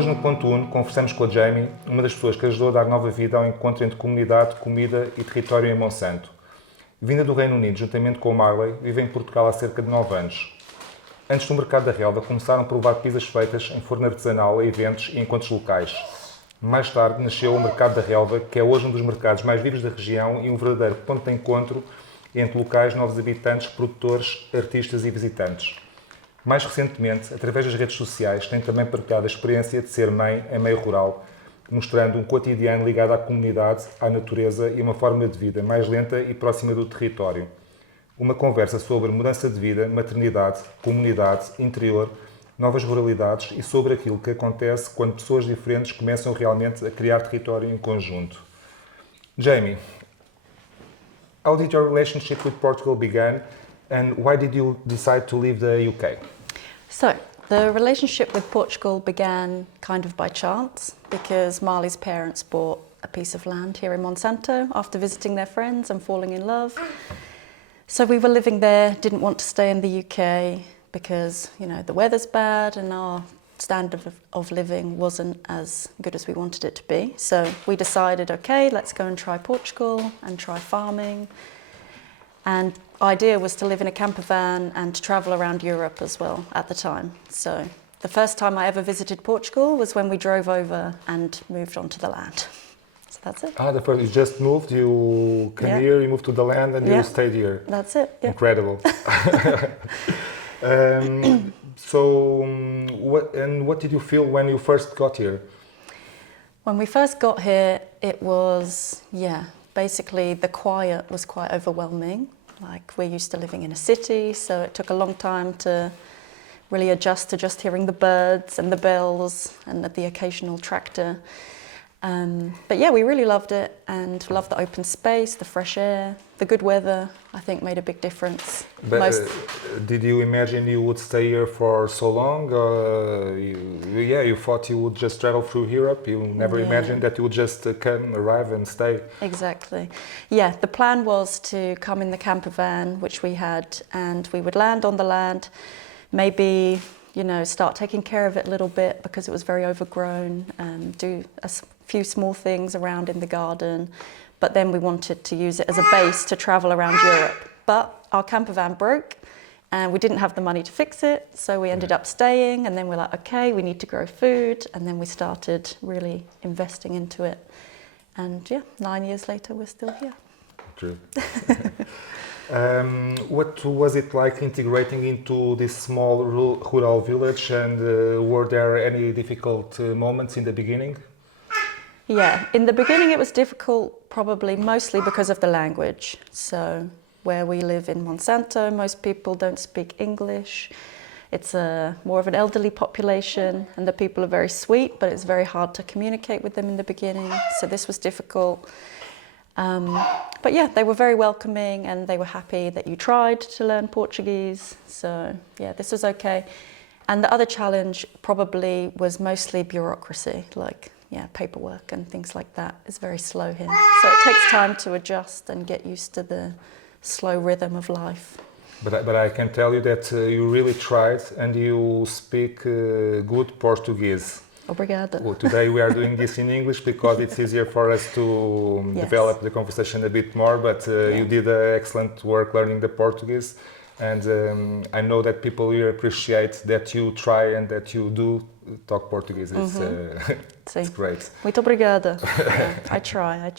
Hoje no PontoUno conversamos com a Jaymie, uma das pessoas que ajudou a dar nova vida ao encontro entre comunidade, comida e território em Monsanto. Vinda do Reino Unido, juntamente com o Marley, vive em Portugal há cerca de 9 anos. Antes do Mercado da Relva, começaram a provar pizzas feitas em forno artesanal a eventos e encontros locais. Mais tarde nasceu o Mercado da Relva, que é hoje um dos mercados mais vivos da região e um verdadeiro ponto de encontro entre locais, novos habitantes, produtores, artistas e visitantes. Mais recentemente, através das redes sociais, tem também partilhado a experiência de ser mãe em meio rural, mostrando um cotidiano ligado à comunidade, à natureza e uma forma de vida mais lenta e próxima do território. Uma conversa sobre mudança de vida, maternidade, comunidade, interior, novas ruralidades e sobre aquilo que acontece quando pessoas diferentes começam realmente a criar território em conjunto. Jaymie, how did your relationship with Portugal begin and why did you decide to leave the UK? So, the relationship with Portugal began kind of by chance because Marley's parents bought a piece of land here in Monsanto after visiting their friends and falling in love. So we were living there, didn't want to stay in the UK because, the weather's bad and our standard of living wasn't as good as we wanted it to be. So we decided, okay, let's go and try Portugal and try farming. And the idea was to live in a camper van and to travel around Europe as well at the time. So the first time I ever visited Portugal was when we drove over and moved onto the land. So that's it. The first, you just moved, you came here, you moved to the land and you stayed here. That's it. Yeah. Incredible. What did you feel when you first got here? When we first got here, it was, basically the quiet was quite overwhelming. Like, we're used to living in a city, so it took a long time to really adjust to just hearing the birds and the bells and the occasional tractor. But we really loved it and loved the open space, the fresh air, the good weather. I think made a big difference. But did you imagine you would stay here for so long? You thought you would just travel through Europe. You never imagined that you would just arrive and stay. Exactly. Yeah, the plan was to come in the camper van, which we had, and we would land on the land, maybe start taking care of it a little bit because it was very overgrown, do a few small things around in the garden, but then we wanted to use it as a base to travel around Europe. But our camper van broke and we didn't have the money to fix it, so we ended up staying, and then we're like, okay, we need to grow food, and then we started really investing into it. And 9 years later, we're still here. True. What was it like integrating into this small rural village, and were there any difficult moments in the beginning? Yeah, in the beginning it was difficult, probably mostly because of the language. So where we live in Monsanto, most people don't speak English. It's more of an elderly population, and the people are very sweet, but it's very hard to communicate with them in the beginning. So this was difficult. But they were very welcoming and they were happy that you tried to learn Portuguese. So this was okay. And the other challenge probably was mostly bureaucracy, like paperwork and things like that is very slow here. So it takes time to adjust and get used to the slow rhythm of life. But I can tell you that you really tried and you speak good Portuguese. Obrigada. Well, today we are doing this in English because it's easier for us to develop the conversation a bit more, but you did excellent work learning the Portuguese, and I know that people here appreciate that you try and that you do talk Portuguese. It's great. Muito obrigada. I try.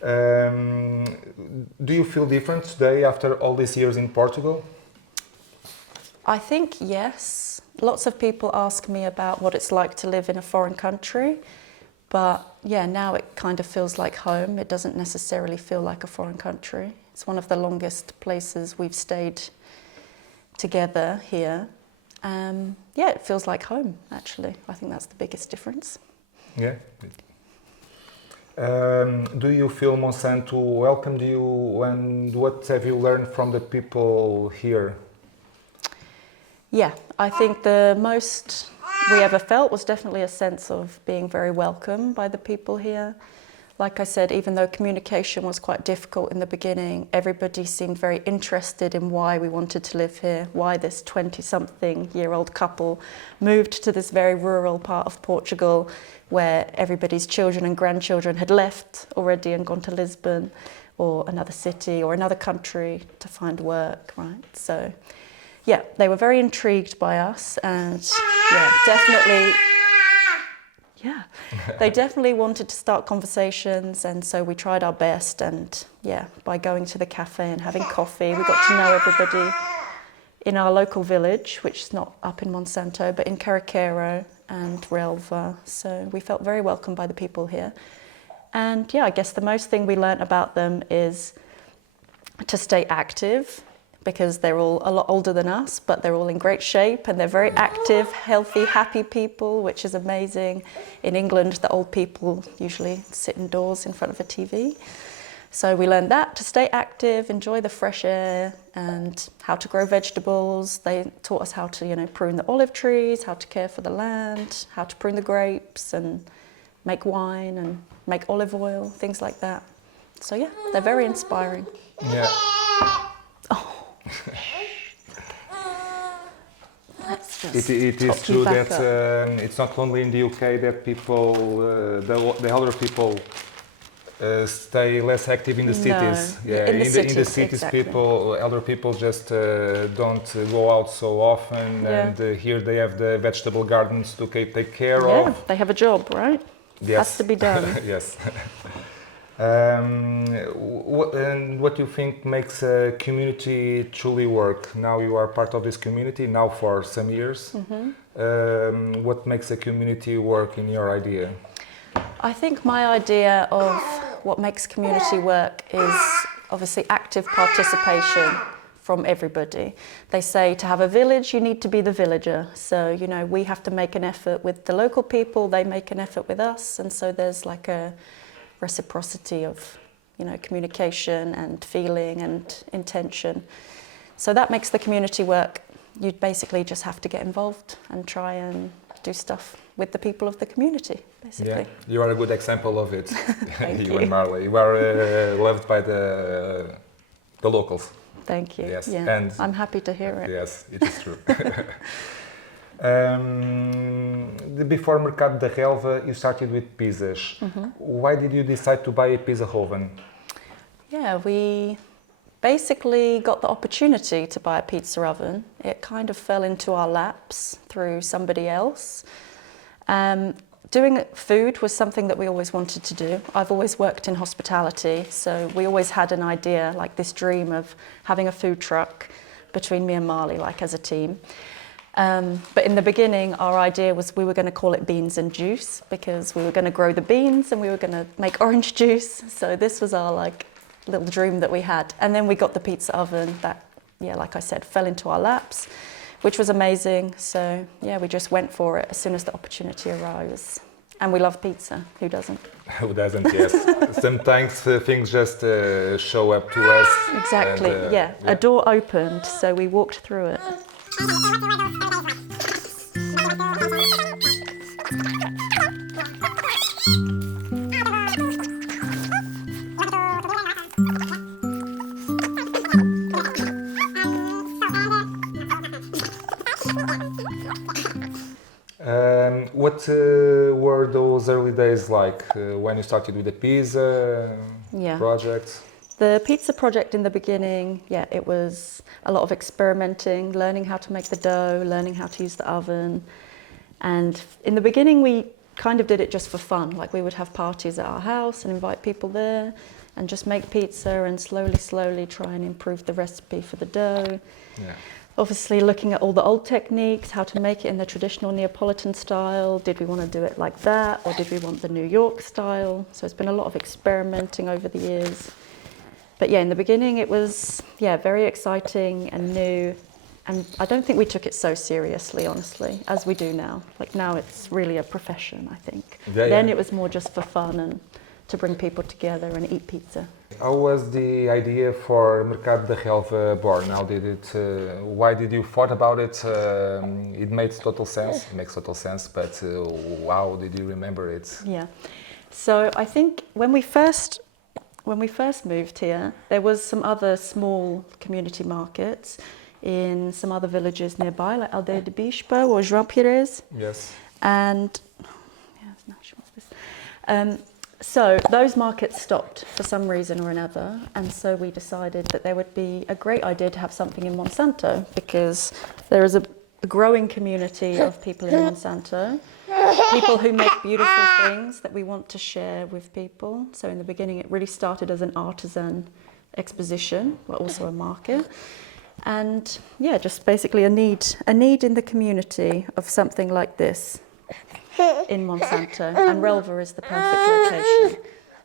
Yeah. Do you feel different today after all these years in Portugal? I think yes. Lots of people ask me about what it's like to live in a foreign country, but now it kind of feels like home. It doesn't necessarily feel like a foreign country. It's one of the longest places we've stayed together here. It feels like home, actually. I think that's the biggest difference. Yeah. Do you feel Monsanto welcomed you, and what have you learned from the people here? Yeah, I think the most we ever felt was definitely a sense of being very welcome by the people here. like I said, even though communication was quite difficult in the beginning, everybody seemed very interested in why we wanted to live here, why this 20-something-year-old couple moved to this very rural part of Portugal where everybody's children and grandchildren had left already and gone to Lisbon or another city or another country to find work, right? So, yeah, they were very intrigued by us and, they definitely wanted to start conversations, and so we tried our best, and by going to the cafe and having coffee, we got to know everybody in our local village, which is not up in Monsanto, but in Carrequeiro and Relva, so we felt very welcomed by the people here. And I guess the most thing we learnt about them is to stay active, because they're all a lot older than us, but they're all in great shape and they're very active, healthy, happy people, which is amazing. In England, the old people usually sit indoors in front of a TV. So we learned that, to stay active, enjoy the fresh air, and how to grow vegetables. They taught us how to, prune the olive trees, how to care for the land, how to prune the grapes and make wine and make olive oil, things like that. So they're very inspiring. Yeah. It is true that it's not only in the UK that people, the elder people, stay less active in the cities. In the cities, exactly. Elder people just don't go out so often, and here they have the vegetable gardens to take care of. Yeah, they have a job, right? Yes. Has to be done. Yes. What do you think makes a community truly work? Now you are part of this community, now for some years. Mm-hmm. What makes a community work in your idea? I think my idea of what makes community work is obviously active participation from everybody. They say to have a village, you need to be the villager. So, we have to make an effort with the local people, they make an effort with us, and so there's like a reciprocity of, communication and feeling and intention. So that makes the community work. You basically just have to get involved and try and do stuff with the people of the community, basically. Yeah, you are a good example of it. Thank you. And Marley. You are loved by the locals. Thank you. Yes. Yeah. And I'm happy to hear it. Yes, it is true. Before Mercado da Relva, you started with pizzas. Mm-hmm. Why did you decide to buy a pizza oven? Yeah, we basically got the opportunity to buy a pizza oven. It kind of fell into our laps through somebody else. Doing food was something that we always wanted to do. I've always worked in hospitality, so we always had an idea, like this dream of having a food truck between me and Marley, like as a team. But in the beginning, our idea was we were going to call it Beans and Juice, because we were going to grow the beans and we were going to make orange juice. So this was our little dream that we had. And then we got the pizza oven that, like I said, fell into our laps, which was amazing. So we just went for it as soon as the opportunity arose. And we love pizza. Who doesn't? Who doesn't, yes. Sometimes things just show up to us. Exactly, and, a door opened, so we walked through it. What were those early days like when you started with the pizza project? The pizza project in the beginning, it was a lot of experimenting, learning how to make the dough, learning how to use the oven. And in the beginning, we kind of did it just for fun. Like we would have parties at our house and invite people there and just make pizza and slowly try and improve the recipe for the dough. Yeah. Obviously looking at all the old techniques, how to make it in the traditional Neapolitan style. Did we want to do it like that, or did we want the New York style? So it's been a lot of experimenting over the years. But in the beginning it was, very exciting and new. And I don't think we took it so seriously, honestly, as we do now. Like now it's really a profession, I think. Then it was more just for fun and to bring people together and eat pizza. How was the idea for Mercado da Relva born? How did it? Why did you thought about it? It made total sense. It makes total sense. But how did you remember it? Yeah, So I think when we first moved here, there was some other small community markets in some other villages nearby, like Aldeia de Bispo or João Pires. Yes. And so those markets stopped for some reason or another, and so we decided that there would be a great idea to have something in Monsanto, because there is a growing community of people in Monsanto, people who make beautiful things that we want to share with people. So in the beginning it really started as an artisan exposition, but also a market. And yeah, just basically a need in the community of something like this in Monsanto, and Relva is the perfect location.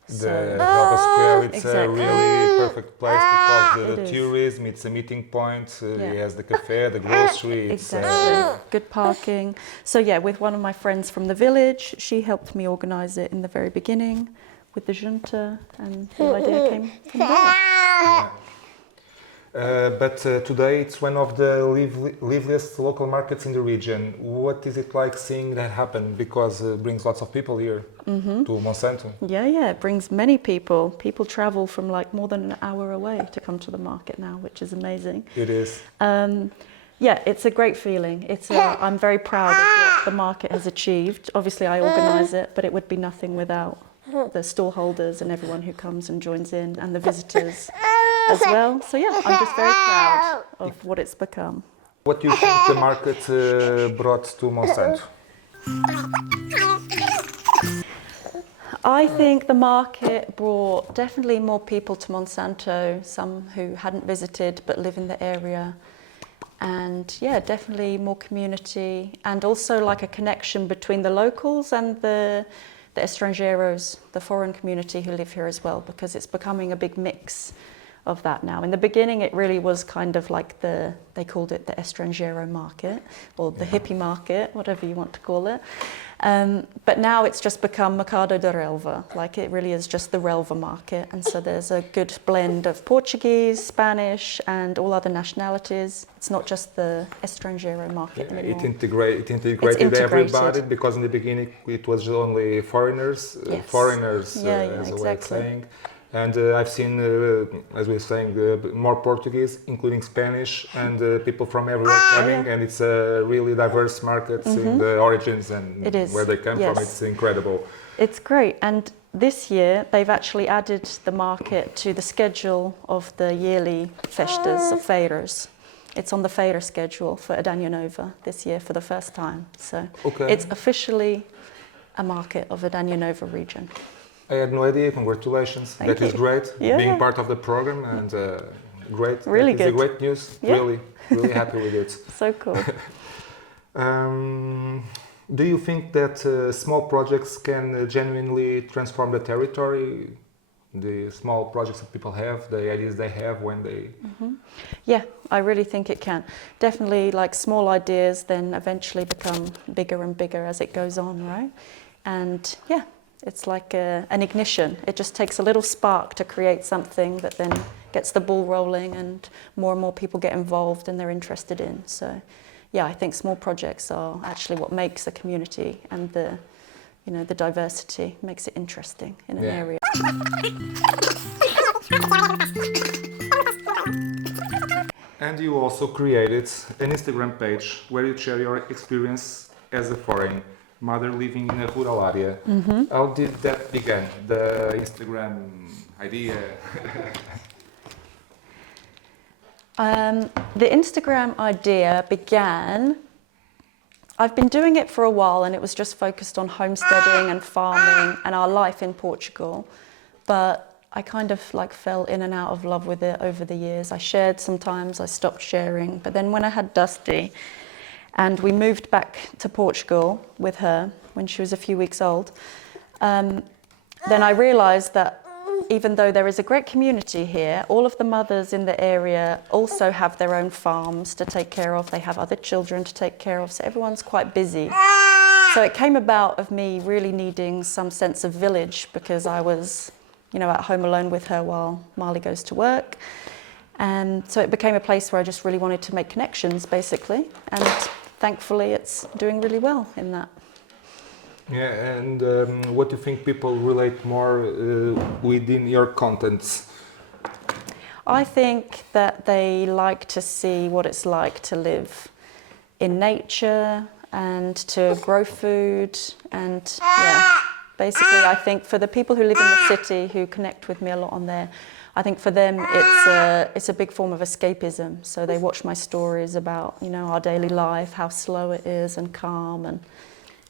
The Relva Square, it's exactly. a really perfect place because It the is. tourism, it's a meeting point, Yeah. it has the cafe, the grocery, it's Exactly. Good parking. So yeah, with one of my friends from the village, she helped me organise it in the very beginning with the junta, and the idea came from there. yeah. But today it's one of the liveliest local markets in the region. What is it like seeing that happen? Because it brings lots of people here to Monsanto. Yeah, it brings many people. People travel from like more than an hour away to come to the market now, which is amazing. It is. Yeah, it's a great feeling. I'm very proud of what the market has achieved. Obviously I organise it, but it would be nothing without the stallholders and everyone who comes and joins in, and the visitors as well. So yeah, I'm just very proud of what it's become. What do you think the market brought to Monsanto? I think the market brought definitely more people to Monsanto, some who hadn't visited but live in the area. And yeah, definitely more community, and also like a connection between the locals and the estrangeros, the foreign community who live here as well, because it's becoming a big mix of that now. In the beginning it really was kind of like they called it the estrangero market, or the hippie market, whatever you want to call it. But now it's just become Mercado da Relva, like it really is just the Relva market. And so there's a good blend of Portuguese, Spanish and all other nationalities. It's not just the estrangero market anymore. It integrated everybody, because in the beginning it was only foreigners, Yes. as a way of saying. And I've seen, as we were saying, more Portuguese, including Spanish, and people from everywhere coming, and it's a really diverse market in the origins and where they come from. It's incredible. It's great, and this year they've actually added the market to the schedule of the yearly festas of feiras. It's on the feira schedule for Adanha Nova this year for the first time. So it's officially a market of Adanha Nova region. I had no idea. Congratulations. Thank you. Is great. Yeah. Being part of the program, and great. Really It's good. a great news. Yeah. Really happy with it. So cool. Do you think that small projects can genuinely transform the territory? The small projects that people have, the ideas they have when they... Yeah, I really think it can. Definitely, like small ideas then eventually become bigger and bigger as it goes on, right? And yeah, it's like an ignition. It just takes a little spark to create something that then gets the ball rolling, and more people get involved and they're interested in. So yeah, I think small projects are actually what makes a community, and the diversity makes it interesting in an area. And you also created an Instagram page where you share your experience as a foreign mother living in a rural area. How did that begin, the Instagram idea? The Instagram idea began, I've been doing it for a while, and it was just focused on homesteading and farming and our life in Portugal, but I kind of like fell in and out of love with it over the years. I shared sometimes, I stopped sharing, but then when I had Dusty and we moved back to Portugal with her when she was a few weeks old, then I realised that even though there is a great community here, all of the mothers in the area also have their own farms to take care of. They have other children to take care of, so everyone's quite busy. So it came about of me really needing some sense of village, because I was, at home alone with her while Marley goes to work. And so it became a place where I just really wanted to make connections, basically. And thankfully, it's doing really well in that. Yeah, and what do you think people relate more within your contents? I think that they like to see what it's like to live in nature and to grow food and basically I think for the people who live in the city who connect with me a lot on there, I think for them it's a big form of escapism. So they watch my stories about, you know, our daily life, how slow it is and calm, and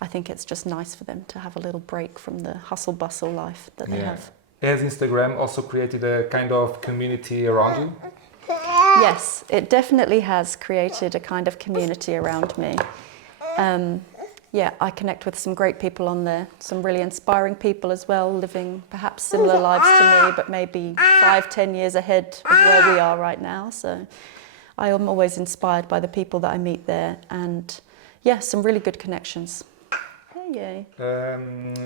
I think it's just nice for them to have a little break from the hustle bustle life that they have. Has Instagram also created a kind of community around you? Yes, it definitely has created a kind of community around me. I connect with some great people on there, some really inspiring people as well, living perhaps similar lives to me, but maybe 5-10 years ahead of where we are right now. So I am always inspired by the people that I meet there, and some really good connections. Hey.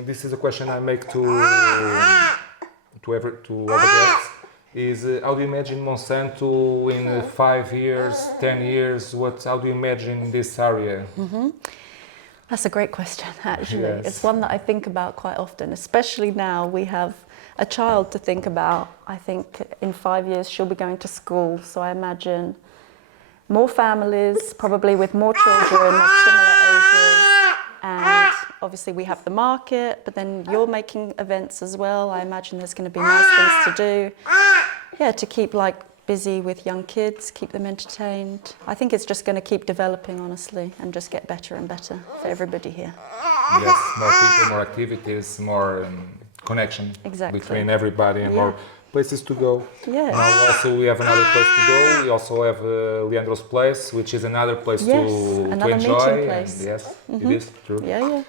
This is a question I make to other guests. Is how do you imagine Monsanto in 5 years, 10 years? How do you imagine this area? Mm-hmm. That's a great question, actually. Yes. It's one that I think about quite often, especially now we have a child to think about. I think in 5 years she'll be going to school, so I imagine more families, probably with more children of similar ages, and obviously we have the market, but then you're making events as well. I imagine there's going to be nice things to do. To keep busy with young kids, keep them entertained. I think it's just going to keep developing, honestly, and just get better and better for everybody here. Yes, more people, more activities, more connection between everybody, and more places to go. Yeah. Now also we have another place to go. We also have Leandro's place, which is another place to enjoy. Meeting place. And it is true. Yeah.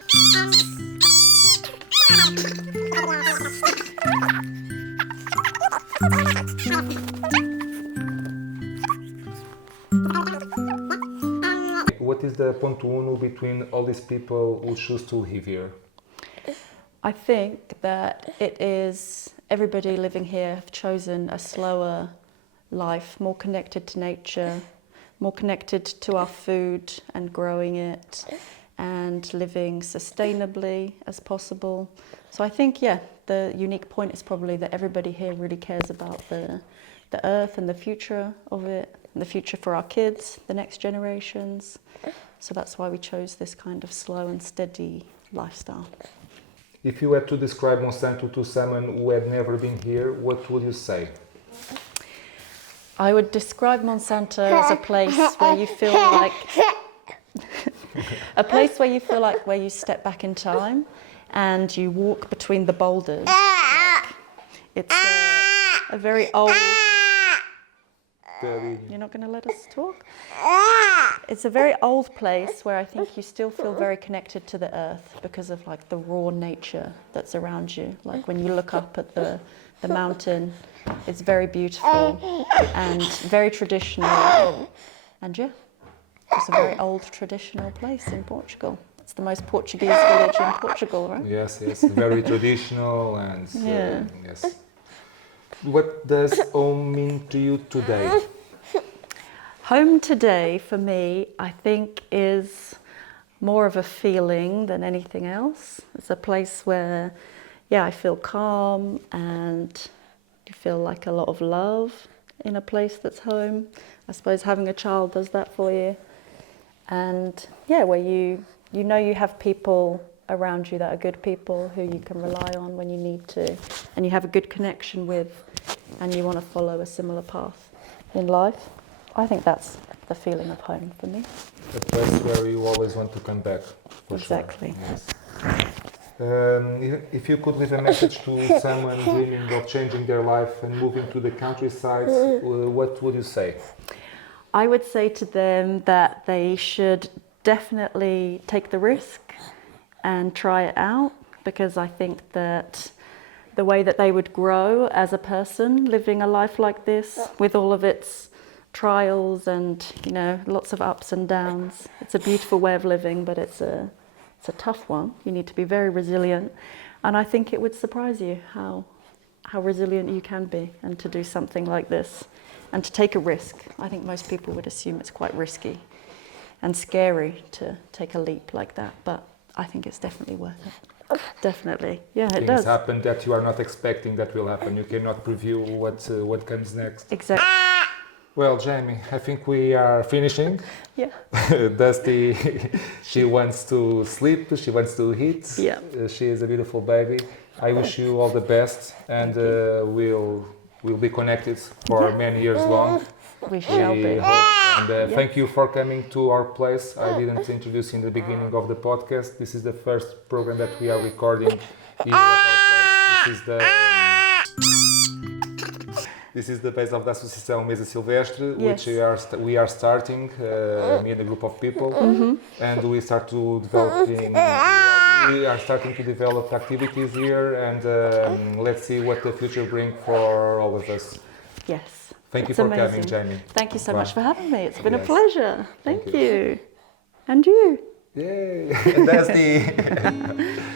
What is the PontoUno between all these people who choose to live here? I think that it is everybody living here have chosen a slower life, more connected to nature, more connected to our food and growing it, and living sustainably as possible. So I think, the unique point is probably that everybody here really cares about the earth and the future of it, and the future for our kids, the next generations. So that's why we chose this kind of slow and steady lifestyle. If you had to describe Monsanto to someone who had never been here, what would you say? I would describe Monsanto as a place where you feel like where you step back in time and you walk between the boulders. It's a very old... You're not going to let us talk? It's a very old place where I think you still feel very connected to the earth because of the raw nature that's around you. Like when you look up at the mountain, it's very beautiful and very traditional. And it's a very old traditional place in Portugal. It's the most Portuguese village in Portugal, right? Yes, very traditional and yes. What does home mean to you today? Home today, for me, I think is more of a feeling than anything else. It's a place where, I feel calm and you feel like a lot of love in a place that's home. I suppose having a child does that for you. And where you have people around you that are good people who you can rely on when you need to, and you have a good connection with, and you want to follow a similar path in life. I think that's the feeling of home for me. A place where you always want to come back. Exactly. Sure. Yes. If you could leave a message to someone dreaming of changing their life and moving to the countryside, what would you say? I would say to them that they should definitely take the risk and try it out, because I think that the way that they would grow as a person living a life like this with all of its trials and lots of ups and downs, it's a beautiful way of living, but it's a tough one. You need to be very resilient, and I think it would surprise you how resilient you can be, and to do something like this and to take a risk. I think most people would assume it's quite risky and scary to take a leap like that, but I think it's definitely worth it. Definitely. Yeah, it Things does. happen that you are not expecting that will happen. You cannot preview what comes next. Exactly. Well, Jaymie, I think we are finishing. Yeah. Dusty, she wants to sleep, she wants to eat. Yeah. She is a beautiful baby. I wish you all the best, and we'll be connected for many years long. We shall We be. hope. And thank you for coming to our place. I didn't introduce in the beginning of the podcast. This is the first program that we are recording here at our place. This is the base of the Associação Mesa Silvestre, which we are starting, me and a group of people, and we are starting to develop activities here, and let's see what the future brings for all of us. Yes. Thank you It's for amazing. coming, Jaymie. Thank you so Wow. much for having me. It's been a Yes. pleasure. Thank you. you. And you. Yay! Dusty!